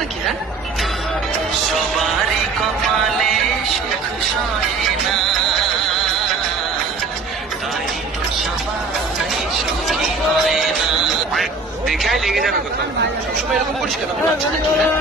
নাকি? হ্যাঁ, সবারই কপালে সুখ সয় না, তাই তো সবাই সুখী হয় না। দেখে লেগে যাবে কোথাও। সবসময় এরকম করিস কেন? বাচ্চা নাকি? হ্যাঁ,